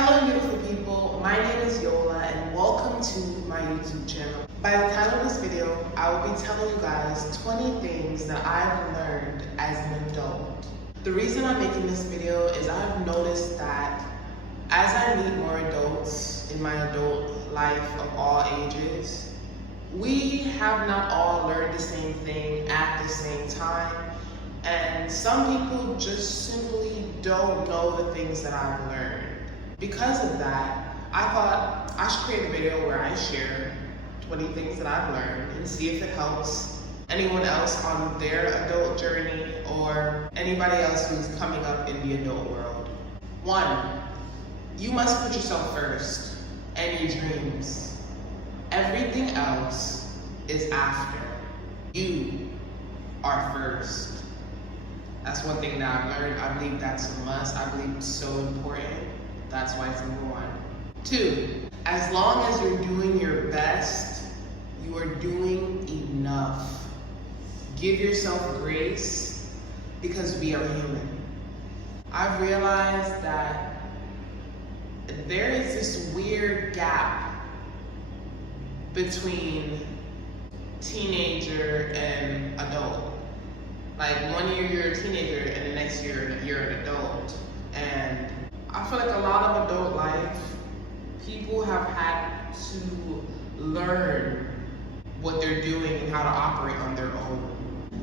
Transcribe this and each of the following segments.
Hello beautiful people, my name is Yola and welcome to my YouTube channel. By the title of this video, I will be telling you guys 20 things that I've learned as an adult. The reason I'm making this video is I've noticed that as I meet more adults in my adult life of all ages, we have not all learned the same thing at the same time, and some people just simply don't know the things that I've learned. Because of that, I thought I should create a video where I share 20 things that I've learned and see if it helps anyone else on their adult journey or anybody else who's coming up in the adult world. 1, you must put yourself first and your dreams. Everything else is after. You are first. That's one thing that I've learned. I believe that's a must. I believe it's so important. That's why it's number 1. 2, as long as you're doing your best, you are doing enough. Give yourself grace because we are human. I've realized that there is this weird gap between teenager and adult. Like 1 year you're a teenager and the next year you're an adult. And I feel like a lot of adult life, people have had to learn what they're doing and how to operate on their own.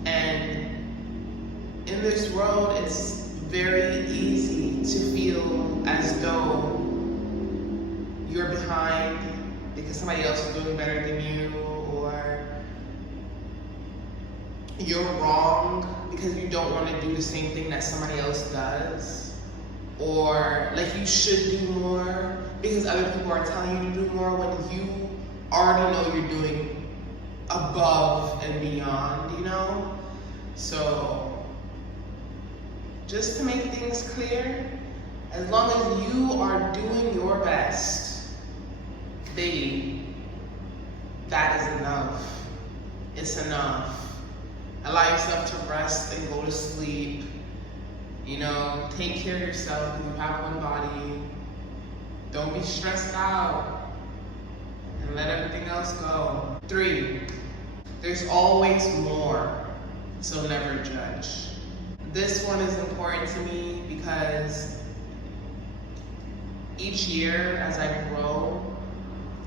And in this world, it's very easy to feel as though you're behind because somebody else is doing better than you, or you're wrong because you don't want to do the same thing that somebody else does. Or like you should do more because other people are telling you to do more when you already know you're doing above and beyond, you know? So just to make things clear, as long as you are doing your best, baby, that is enough. It's enough. Allow yourself to rest and go to sleep. You know, take care of yourself. You have one body. Don't be stressed out and let everything else go. 3, there's always more, so never judge. This one is important to me because each year as I grow,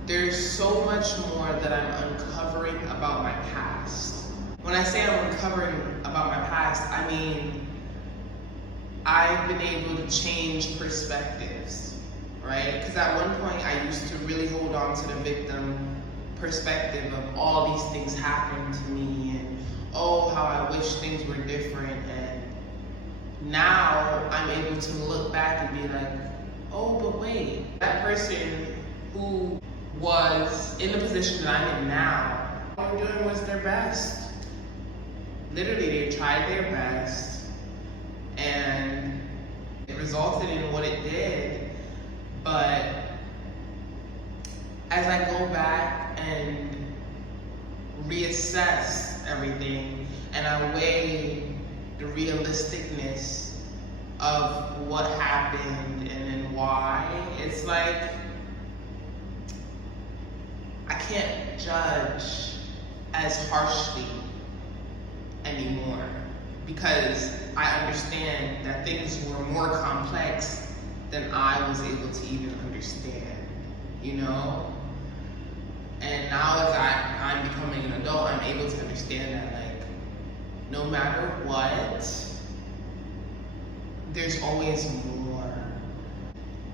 there's so much more that I'm uncovering about my past. When I say I'm uncovering about my past, I mean I've been able to change perspectives, right? Because at one point I used to really hold on to the victim perspective of all these things happening to me and oh, how I wish things were different. And now I'm able to look back and be like, oh, but wait, that person who was in the position that I'm in now, all they're doing was their best. Literally, they tried their best. And it resulted in what it did. But as I go back and reassess everything and I weigh the realisticness of what happened and then why, it's like I can't judge as harshly anymore, because I understand that things were more complex than I was able to even understand, you know? And now as I'm becoming an adult, I'm able to understand that, like, no matter what, there's always more.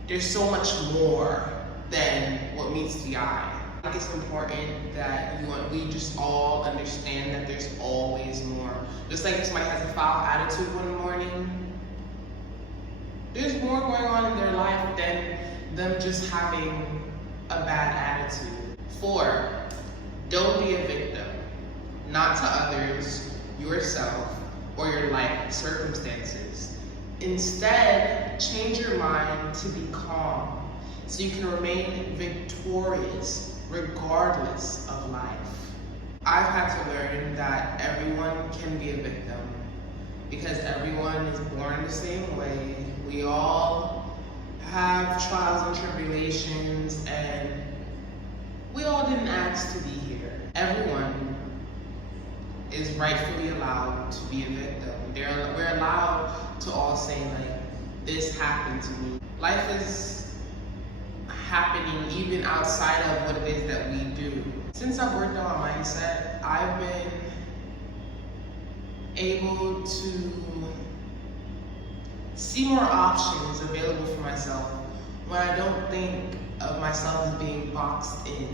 There's so much more than what meets the eye. I think it's important that we just all understand that there's always more. Just like if somebody has a foul attitude one morning, there's more going on in their life than them just having a bad attitude. 4, don't be a victim, not to others, yourself, or your life circumstances. Instead, change your mind to be calm so you can remain victorious regardless of life. I've had to learn that everyone can be a victim because everyone is born the same way. We all have trials and tribulations, and we all didn't ask to be here. Everyone is rightfully allowed to be a victim. We're allowed to all say, like, this happened to me. Life is happening even outside of what it is that we do. Since I've worked on my mindset, I've been able to see more options available for myself when I don't think of myself as being boxed in,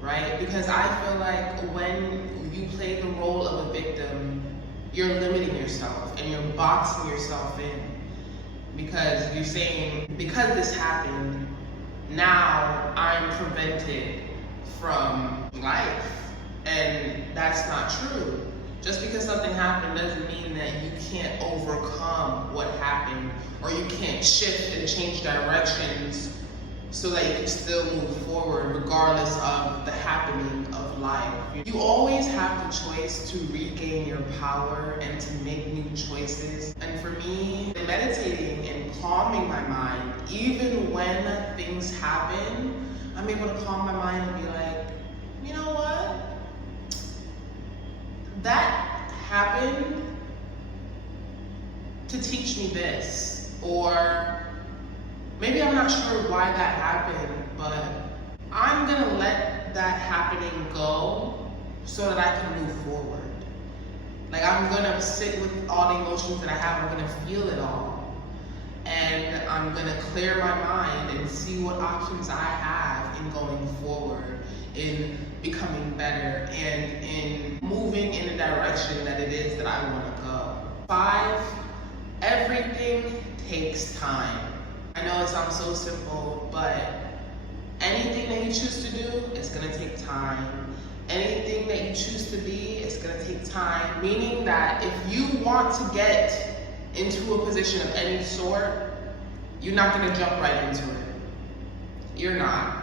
right? Because I feel like when you play the role of a victim, you're limiting yourself and you're boxing yourself in, because you're saying, because this happened, now I'm prevented from life. And that's not true. Just because something happened doesn't mean that you can't overcome what happened, or you can't shift and change directions so that you can still move forward regardless of the happening of life. You always have the choice to regain your power and to make new choices. And for me, meditating and calming my mind, even when things happen, I'm able to calm my mind and be like, you know what? That happened to teach me this, or maybe I'm not sure why that happened, but I'm gonna let that happening go so that I can move forward. Like, I'm gonna sit with all the emotions that I have, I'm gonna feel it all. And I'm gonna clear my mind and see what options I have in going forward, in becoming better, and in moving in the direction that it is that I wanna go. 5, everything takes time. I know it sounds so simple, but anything that you choose to do, it's gonna take time. Anything that you choose to be, it's gonna take time. Meaning that if you want to get into a position of any sort, you're not gonna jump right into it. You're not.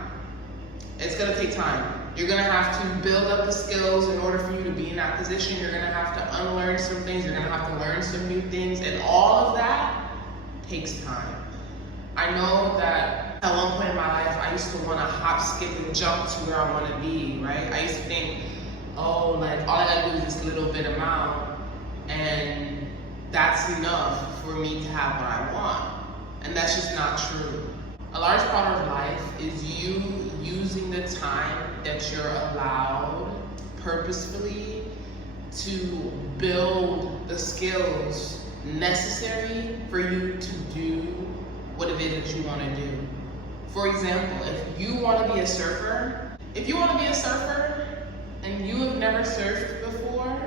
It's gonna take time. You're gonna have to build up the skills in order for you to be in that position. You're gonna have to unlearn some things. You're gonna have to learn some new things, and all of that takes time. I know that at one point in my life, I used to want to hop, skip, and jump to where I want to be, right? I used to think, oh, like, all I gotta do is this little bit amount, and that's enough for me to have what I want. And that's just not true. A large part of life is you using the time that you're allowed purposefully to build the skills necessary for you to do what it is that you want to do. For example, if you want to be a surfer, and you have never surfed before,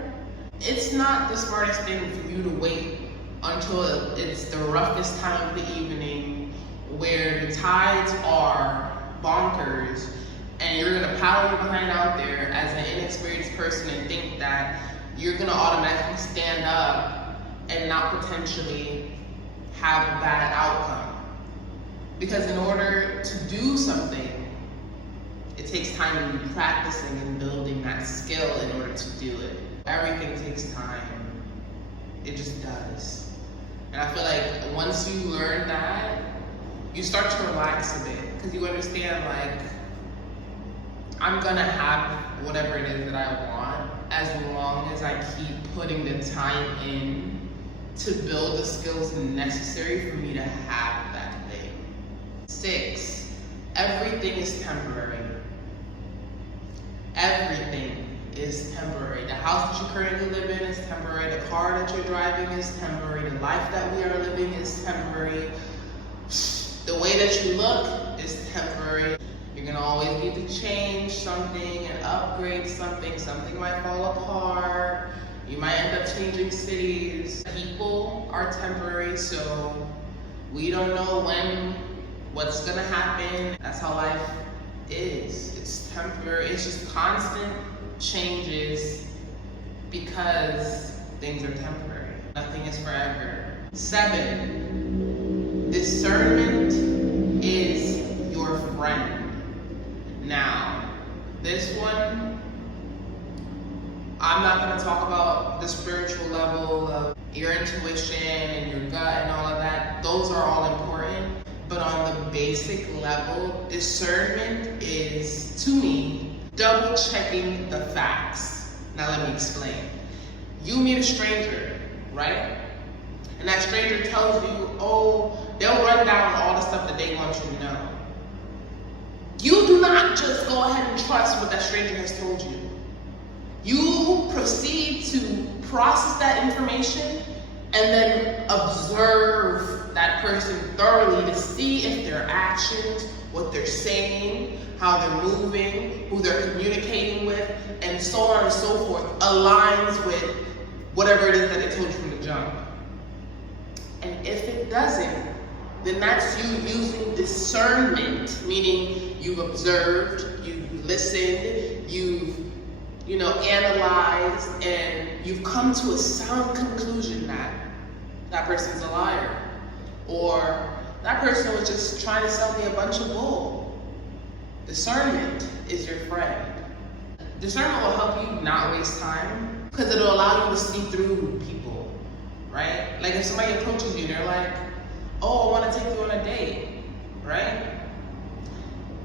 it's not the smartest thing for you to wait until it's the roughest time of the evening where the tides are bonkers, and you're gonna paddle your behind out there as an inexperienced person and think that you're gonna automatically stand up and not potentially have a bad outcome. Because in order to do something, it takes time to be practicing and building that skill in order to do it. Everything takes time. It just does. And I feel like once you learn that, you start to relax a bit, because you understand, like, I'm gonna have whatever it is that I want as long as I keep putting the time in to build the skills necessary for me to have that thing. 6, everything is temporary. Everything is temporary. The house that you currently live in is temporary. The car that you're driving is temporary. The life that we are living is temporary. The way that you look is temporary. You're gonna always need to change something and upgrade something. Something might fall apart. You might end up changing cities. People are temporary, so we don't know what's gonna happen. That's how life is. It's temporary. It's just constant changes because things are temporary. Nothing is forever. 7, discernment is your friend. Now, this one, I'm not going to talk about the spiritual level of your intuition and your gut and all of that. Those are all important. But on the basic level, discernment is, to me, double checking the facts. Now let me explain. You meet a stranger, right? And that stranger tells you, oh, they'll run down all the stuff that they want you to know. You do not just go ahead and trust what that stranger has told you. You proceed to process that information and then observe that person thoroughly to see if their actions, what they're saying, how they're moving, who they're communicating with, and so on and so forth, aligns with whatever it is that they told you from the jump. And if it doesn't, then that's you using discernment, meaning you've observed, you've listened, you've analyzed, and you've come to a sound conclusion that that person's a liar, or that person was just trying to sell me a bunch of bull. Discernment is your friend. Discernment will help you not waste time, because it'll allow you to see through people, right? Like if somebody approaches you, they're like, oh, I want to take you on a date, right?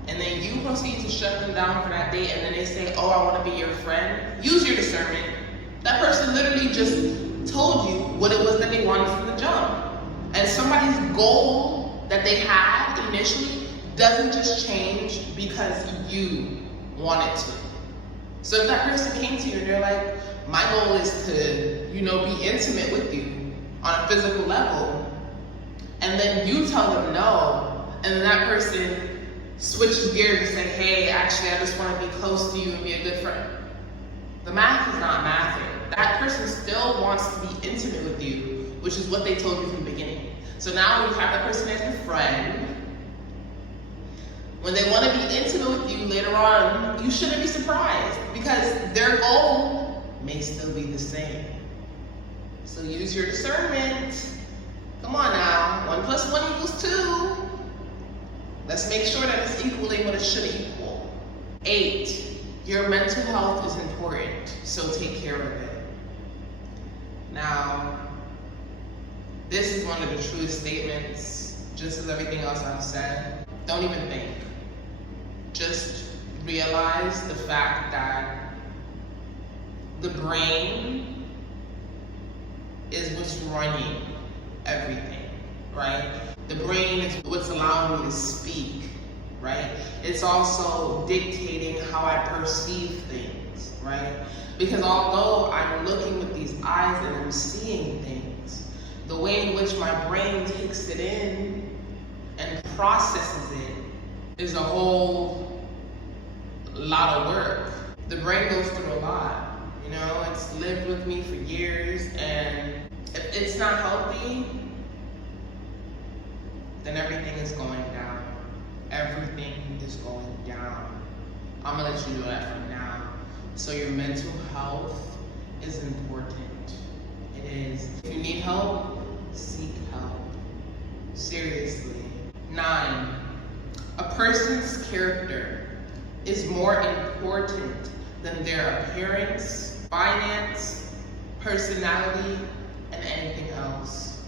And then you proceed to shut them down for that date, and then they say, oh, I want to be your friend. Use your discernment. That person literally just told you what it was that they wanted from the jump. And somebody's goal that they had initially doesn't just change because you want it to. So if that person came to you and they're like, my goal is to, be intimate with you on a physical level, and then you tell them no, and then that person switches gears and say, hey, actually, I just want to be close to you and be a good friend. The math is not mathing. That person still wants to be intimate with you, which is what they told you from the beginning. So now you have that person as your friend. When they want to be intimate with you later on, you shouldn't be surprised, because their goal may still be the same. So use your discernment. Come on now, 1 + 1 = 2. Let's make sure that it's equaling what it should equal. 8, your mental health is important, so take care of it. Now, this is one of the truest statements, just as everything else I've said. Don't even think. Just realize the fact that the brain is what's running everything, right? The brain is what's allowing me to speak, right? It's also dictating how I perceive things, right? Because although I'm looking with these eyes and I'm seeing things, the way in which my brain takes it in and processes it is a whole lot of work. The brain goes through a lot, it's lived with me for years, and if it's not healthy, then everything is going down. Everything is going down. I'm gonna let you know that from now. So your mental health is important. It is. If you need help, seek help. Seriously. 9, a person's character is more important than their appearance, finance, personality, and anything else.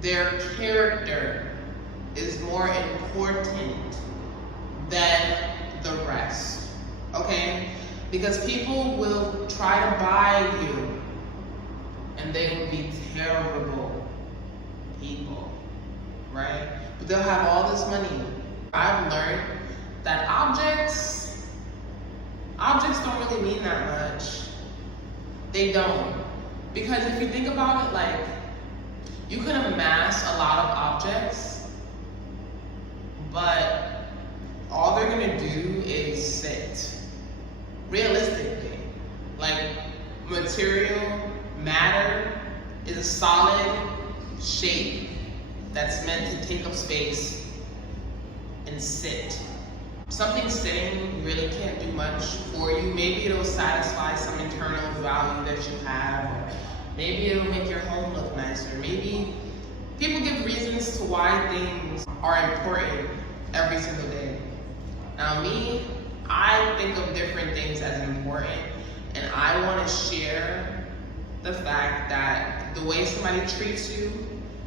Their character is more important than the rest, okay? Because people will try to buy you, and they will be terrible people, right? But they'll have all this money. I've learned that objects don't really mean that much. They don't. Because if you think about it, like, you can amass a lot of objects, but all they're gonna do is sit. Realistically, like, material, matter is a solid shape that's meant to take up space and sit. Something sitting really can't do much for you. Maybe it'll satisfy some internal value that you have, or maybe it'll make your home look nicer. Maybe people give reasons to why things are important every single day. Now me, I think of different things as important, and I want to share the fact that the way somebody treats you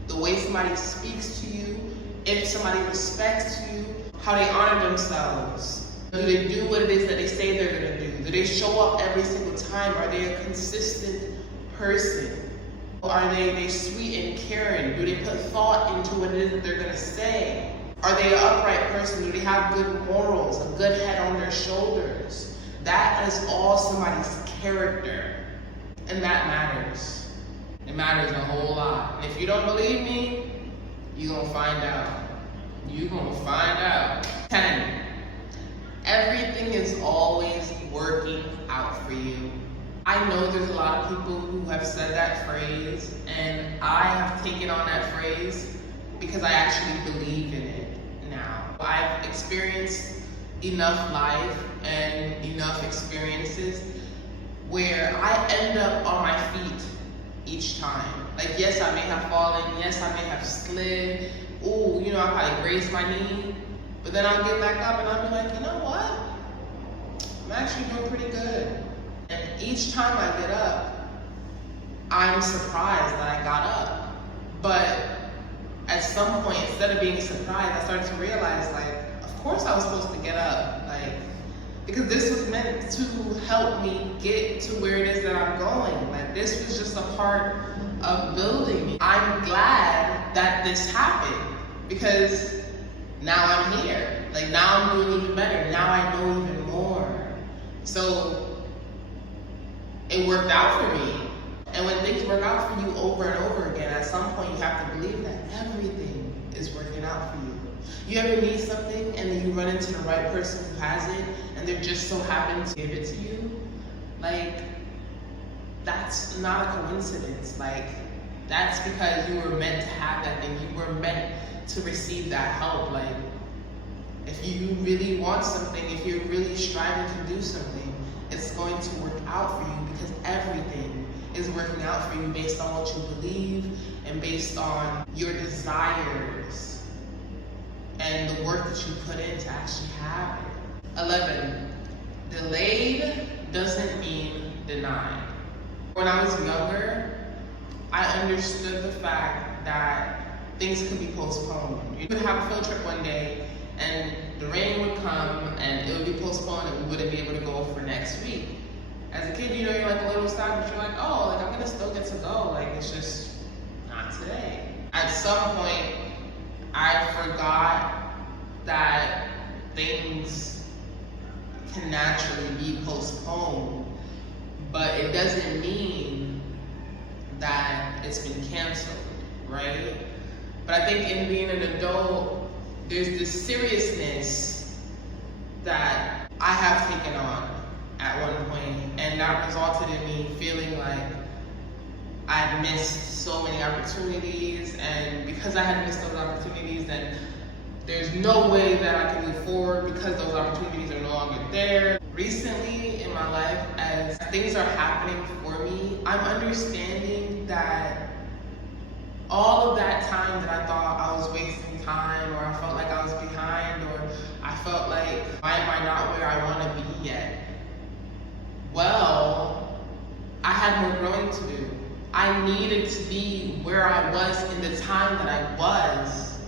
the way somebody speaks to you, if somebody respects you, how they honor themselves. Do they do what it is that they say they're going to do? Do they show up every single time? Are they a consistent person? Are they sweet and caring? Do they put thought into what it is that they're going to say? Are they an upright person? Do they have good morals, a good head on their shoulders? That is all somebody's character. And that matters. It matters a whole lot. And if you don't believe me, you're going to find out. You're going to find out. 10. Everything is always working out for you. I know there's a lot of people who have said that phrase, and I have taken on that phrase because I actually believe in it now. I've experienced enough life and enough experiences where I end up on my feet each time. Like, yes, I may have fallen, yes, I may have slid, ooh, you know, I probably grazed my knee, but then I'll get back up and I'll be like, you know what? I'm actually doing pretty good. And each time I get up, I'm surprised that I got up. But at some point, instead of being surprised, I started to realize, like, of course I was supposed to get up. Like, because this was meant to help me get to where it is that I'm going. Like, this was just a part of building me. I'm glad that this happened because now I'm here. Like, now I'm doing even better. Now I know even more. So it worked out for me. And when things work out for you over and over again, at some point you have to believe that everything is working out for you. You ever need something and then you run into the right person who has it and they're just so happen to give it to you? Like, that's not a coincidence. Like, that's because you were meant to have that thing. You were meant to receive that help. Like, if you really want something, if you're really striving to do something, it's going to work out for you because everything is working out for you based on what you believe and based on your desires and the work that you put in to actually have it. 11, delayed doesn't mean denied. When I was younger, I understood the fact that things could be postponed. You could have a field trip one day and the rain would come and it would be postponed and we wouldn't be able to go for next week. As a kid, you know, you're like a little sad, but you're like, oh, like I'm gonna still get to go. Like, it's just not today. At some point, I forgot that things can naturally be postponed, but it doesn't mean that it's been canceled, right? But I think in being an adult, there's this seriousness that I have taken on at one point, and that resulted in me feeling like I'd missed so many opportunities, and because I had missed those opportunities, then there's no way that I can move forward because those opportunities are no longer there. Recently in my life, as things are happening for me, I'm understanding that all of that time that I thought I was wasting time, or I felt like I was behind, or I felt like, why am I not where I want to be yet? Well, I had more growing to do. I needed to be where I was in the time that I was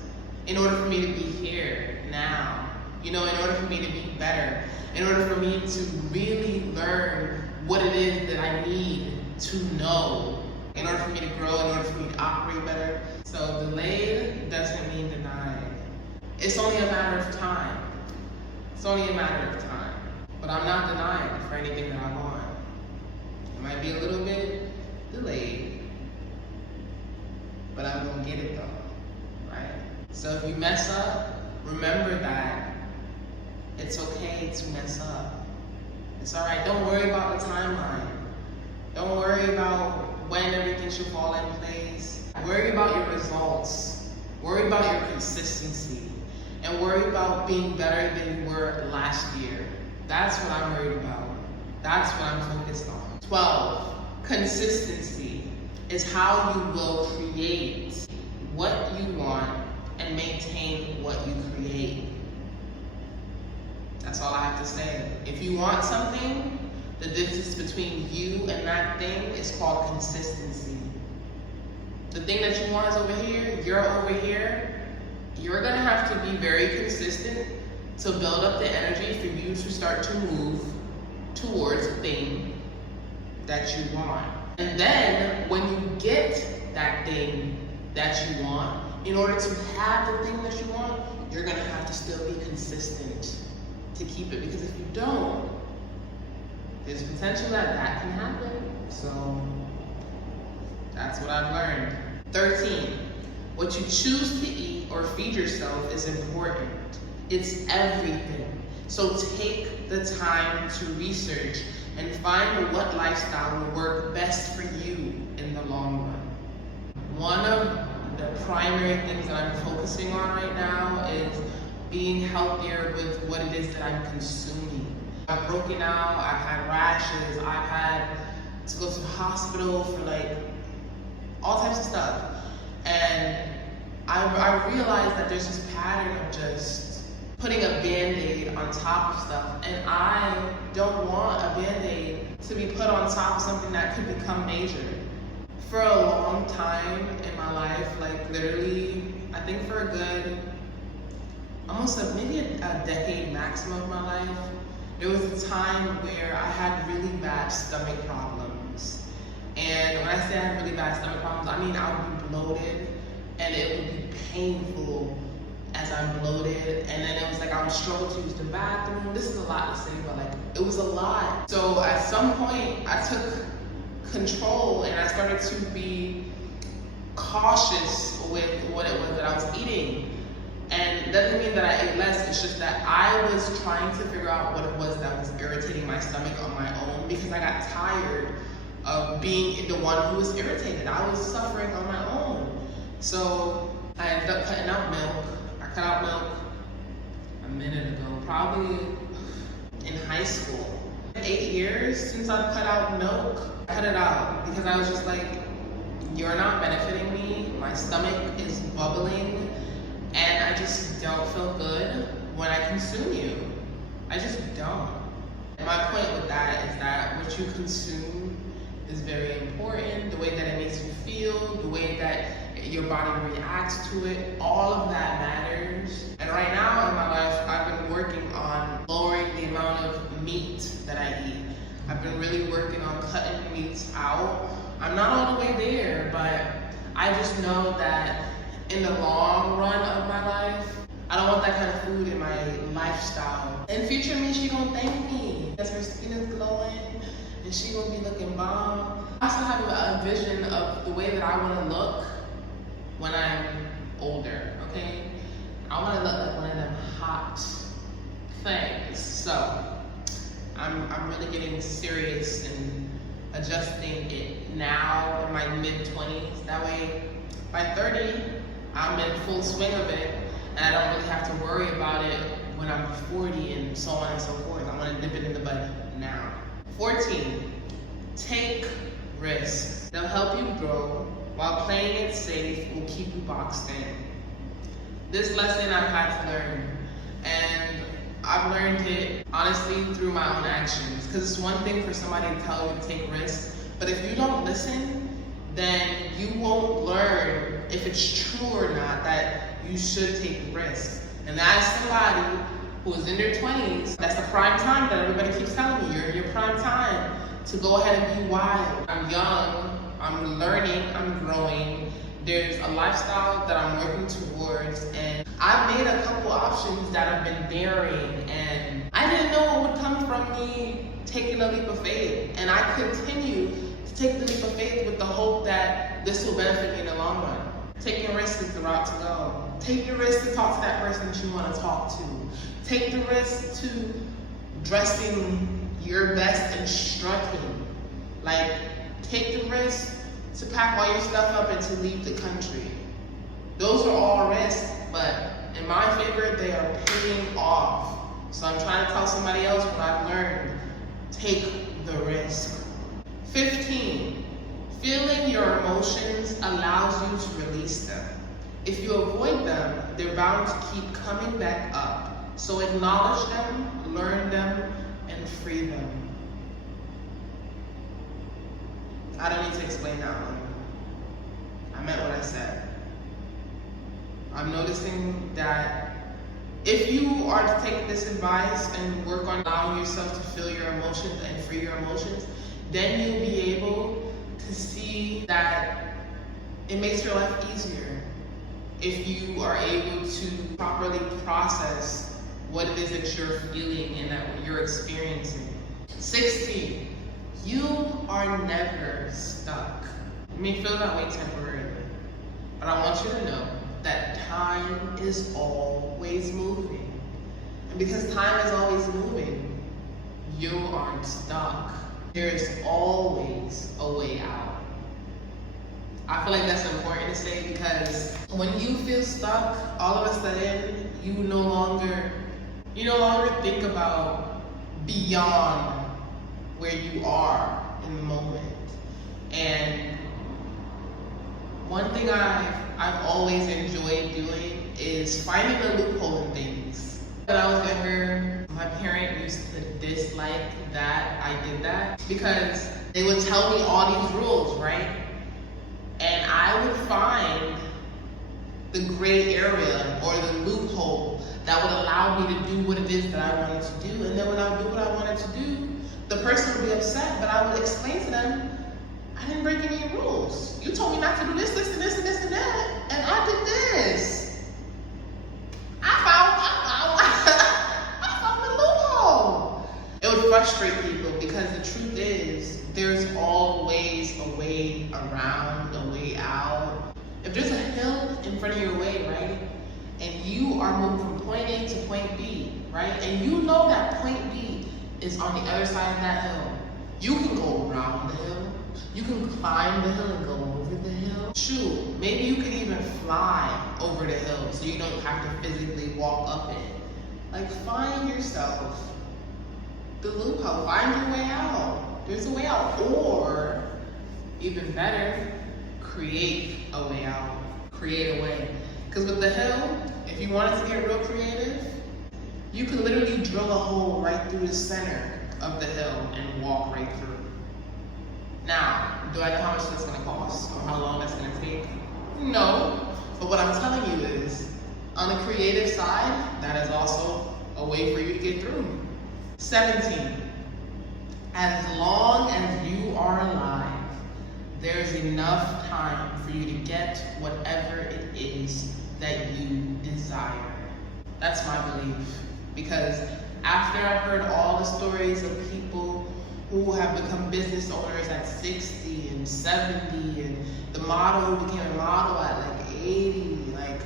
in order for me to be here now. You know, in order for me to be better, in order for me to really learn what it is that I need to know, in order for me to grow, in order for me to operate better. So delayed doesn't mean denied. It's only a matter of time. It's only a matter of time. But I'm not denying for anything that I want. It might be a little bit delayed, but I'm gonna get it though, right? So if you mess up, remember that it's okay to mess up. It's all right. Don't worry about the timeline. Don't worry about when everything should fall in place. Worry about your results. Worry about your consistency. And worry about being better than you were last year. That's what I'm worried about. That's what I'm focused on. 12, consistency is how you will create what you want and maintain what you create. That's all I have to say. If you want something, the difference between you and that thing is called consistency. the thing that you want is over here, you're over here, you're gonna have to be very consistent to build up the energy for you to start to move towards the thing that you want. And then when you get that thing that you want, in order to have the thing that you want, you're gonna have to still be consistent to keep it, because if you don't, there's potential that can happen. So that's what I've learned. 13, what you choose to eat or feed yourself is important. It's everything. So take the time to research and find what lifestyle will work best for you in the long run. One of the primary things that I'm focusing on right now is being healthier with what it is that I'm consuming. I've broken out, I've had rashes, I've had to go to the hospital for like all types of stuff. And I realized that there's this pattern of just putting a Band-Aid on top of stuff. And I don't want a Band-Aid to be put on top of something that could become major. For a long time in my life, like literally, I think for a good, maybe a decade maximum of my life, there was a time where I had really bad stomach problems. And when I say I had really bad stomach problems, I mean I would be bloated and it would be painful as I'm bloated. And then it was like I would struggle to use the bathroom. This is a lot to say, but like it was a lot. So at some point I took control and I started to be cautious with what it was that I was eating. And it doesn't mean that I ate less, it's just that I was trying to figure out what it was that was irritating my stomach on my own, because I got tired of being the one who was irritated. I was suffering on my own. So I ended up cutting out milk. I cut out milk a minute ago, probably in high school. 8 years since I've cut out milk. I cut it out because I was just like, you're not benefiting me. My stomach is bubbling and I just don't feel good when I consume you. I just don't. And my point with that is that what you consume is very important. The way that it makes you feel, the way that your body reacts to it, all of that matters. And right now in my life, I've been working on lowering the amount of meat that I eat. I've been really working on cutting meats out. I'm not all the way there, but I just know that in the long run of my life, I don't want that kind of food in my lifestyle. And future me, she gonna thank me because her skin is glowing and she gonna be looking bomb. I also have a vision of the way that I wanna look when I'm older, okay? I wanna look like one of them hot things. So I'm really getting serious and adjusting it now in my mid-20s. That way, by 30, I'm in full swing of it, and I don't really have to worry about it when I'm 40 and so on and so forth. I want to nip it in the bud now. 14, take risks. They'll help you grow, while playing it safe will keep you boxed in. This lesson I've had to learn, and I've learned it honestly through my own actions, because it's one thing for somebody to tell you to take risks, but if you don't listen, then you won't learn if it's true or not that you should take risks. And that's somebody who is in their 20s. That's the prime time that everybody keeps telling me. You're in your prime time to go ahead and be wild. I'm young, I'm learning, I'm growing. There's a lifestyle that I'm working towards, and I've made a couple options that have been daring, and I didn't know what would come from me taking a leap of faith. And I continue to take the leap of faith with the hope that this will benefit me in the long run. Taking risks is the route to go. Take the risk to talk to that person that you want to talk to. Take the risk to dressing your best and strutting. Like, take the risk to pack all your stuff up and to leave the country. Those are all risks, but in my favor, they are paying off. So I'm trying to tell somebody else what I've learned. Take the risk. 15, feeling your emotions allows you to release them. If you avoid them, they're bound to keep coming back up. So acknowledge them, learn them, and free them. I don't need to explain that one. I meant what I said. I'm noticing that if you are to take this advice and work on allowing yourself to feel your emotions and free your emotions, then you'll be able to see that it makes your life easier if you are able to properly process what it is that you're feeling and that you're experiencing. 16, you are never stuck. You may feel that way temporarily, but I want you to know that time is always moving. And because time is always moving, you aren't stuck. There is always a way out. I feel like that's important to say because when you feel stuck, all of a sudden, you no longer think about beyond where you are in the moment. And one thing I've always enjoyed doing is finding the loophole in things. When I was younger, my parent used to dislike that I did that because they would tell me all these rules, right? And I would find the gray area or the loophole that would allow me to do what it is that I wanted to do. And then when I would do what I wanted to do, the person would be upset, but I would explain to them, I didn't break any rules. You told me not to do this, this, and this, and this, and that, and I did this. I found the loophole. It would frustrate people because the truth is, there's always a way around, a way out. If there's a hill in front of your way, right, and you are moving from point A to point B, right, and you know that point B is on the other side of that hill, you can go around the hill. You can climb the hill and go over the hill. Shoot, maybe you could even fly over the hill so you don't have to physically walk up it. Like, find yourself the loophole, find your way out. There's a way out, or even better, create a way out. Create a way. Because with the hill, if you wanted to get real creative, you could literally drill a hole right through the center of the hill and walk right through. Now, do I know how much that's going to cost or how long that's going to take? No. But what I'm telling you is, on the creative side, that is also a way for you to get through. 17. As long as you are alive, there's enough time for you to get whatever it is that you desire. That's my belief. Because after I've heard all the stories of people who have become business owners at 60 and 70, and the model who became a model at like 80, like,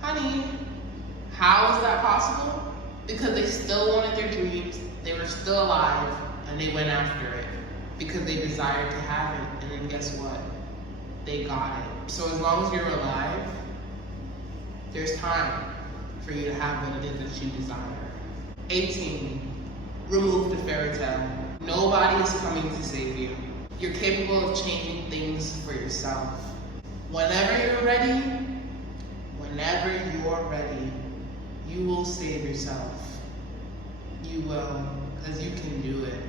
honey, how is that possible? Because they still wanted their dreams, they were still alive, and they went after it because they desired to have it, and then guess what? They got it. So as long as you're alive, there's time for you to have what it is that you desire. 18. Remove the fairy tale. Nobody is coming to save you. You're capable of changing things for yourself. Whenever you're ready, you will save yourself. You will, because you can do it.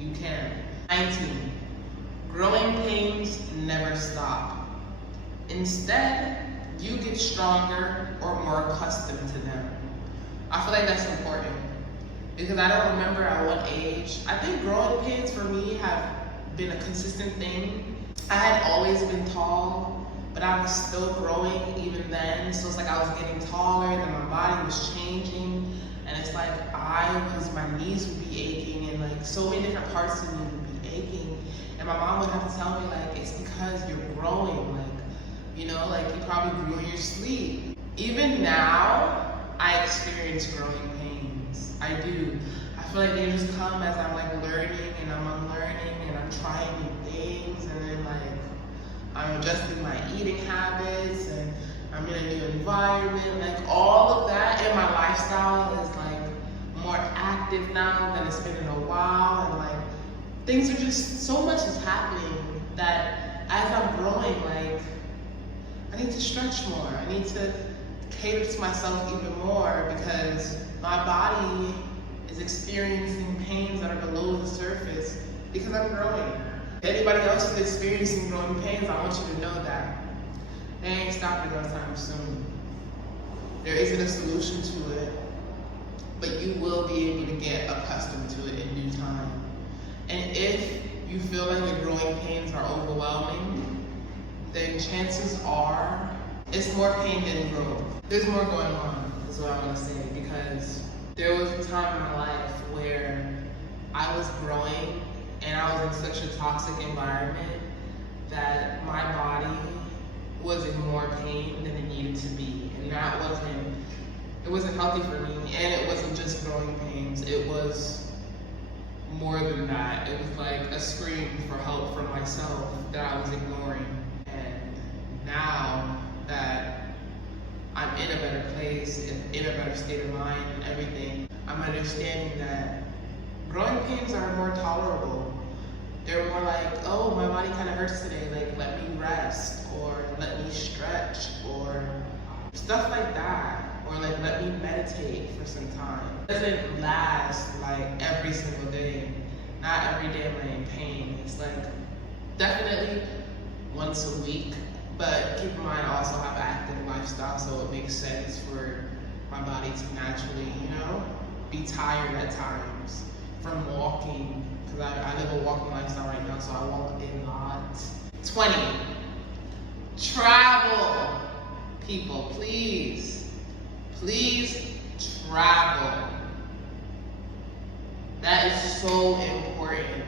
You can. 19. Growing pains never stop. Instead, you get stronger or more accustomed to them. I feel like that's important. Because I don't remember at what age. I think growing pains for me have been a consistent thing. I had always been tall, but I was still growing even then. So it's like I was getting taller, then my body was changing. And it's like my knees would be aching, and like so many different parts of me would be aching. And my mom would have to tell me like, it's because you're growing. Like, you know, like you probably grew in your sleep. Even now, I experience growing pains. I do. I feel like they just come as I'm like learning and I'm unlearning and I'm trying new things, and then like I'm adjusting my eating habits and I'm in a new environment. Like all of that, and my lifestyle is like more active now than it's been in a while, and like things are just, so much is happening that as I'm growing, like I need to stretch more. I need to cater to myself even more because my body is experiencing pains that are below the surface because I'm growing. Anybody else who's experiencing growing pains, I want you to know that they ain't stopping no time soon. There isn't a solution to it, but you will be able to get accustomed to it in due time. And if you feel like your growing pains are overwhelming, then chances are it's more pain than growth. There's more going on, is what I want to say, because there was a time in my life where I was growing and I was in such a toxic environment that my body was in more pain than it needed to be. And that wasn't healthy for me. And it wasn't just growing pains, it was more than that. It was like a scream for help from myself that I was ignoring. And now that I'm in a better place, in a better state of mind and everything, I'm understanding that growing pains are more tolerable. They're more like, oh, my body kind of hurts today, like let me rest, or let me stretch, or stuff like that, or like let me meditate for some time. It doesn't last like every single day. Not every day am I in pain. It's like definitely once a week, but keep in mind I also have an active lifestyle, so it makes sense for my body to naturally, be tired at times from walking, because I live a walking lifestyle right now, so I walk a lot. 20, travel. People, please travel. That is so important.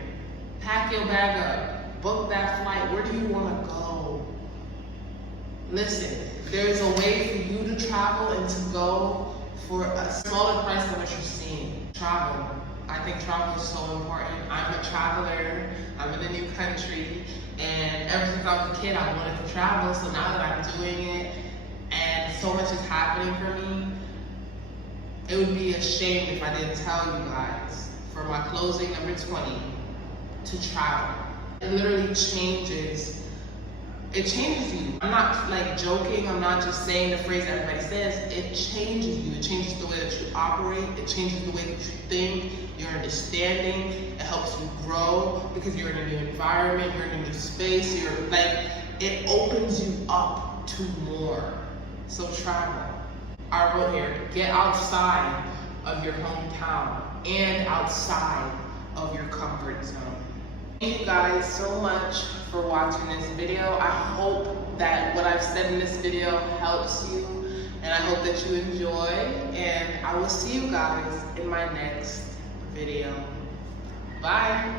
Pack your bag up, book that flight. Where do you want to go? Listen, there's a way for you to travel and to go for a smaller price than what you're seeing. Travel. I think travel is so important. I'm a traveler. I'm in a new country, and ever since I was a kid, I wanted to travel. So now that I'm doing it, and so much is happening for me, it would be a shame if I didn't tell you guys for my closing number 20 to travel. It literally changes. It changes you. I'm not like joking, I'm not just saying the phrase that everybody says. It changes you. It changes the way that you operate. It changes the way that you think, your understanding. It helps you grow because you're in a new environment, you're in a new space. It opens you up to more. So travel. I wrote here, get outside of your hometown and outside of your comfort zone. Thank you guys so much for watching this video. I hope that what I've said in this video helps you, and I hope that you enjoy, and I will see you guys in my next video. Bye.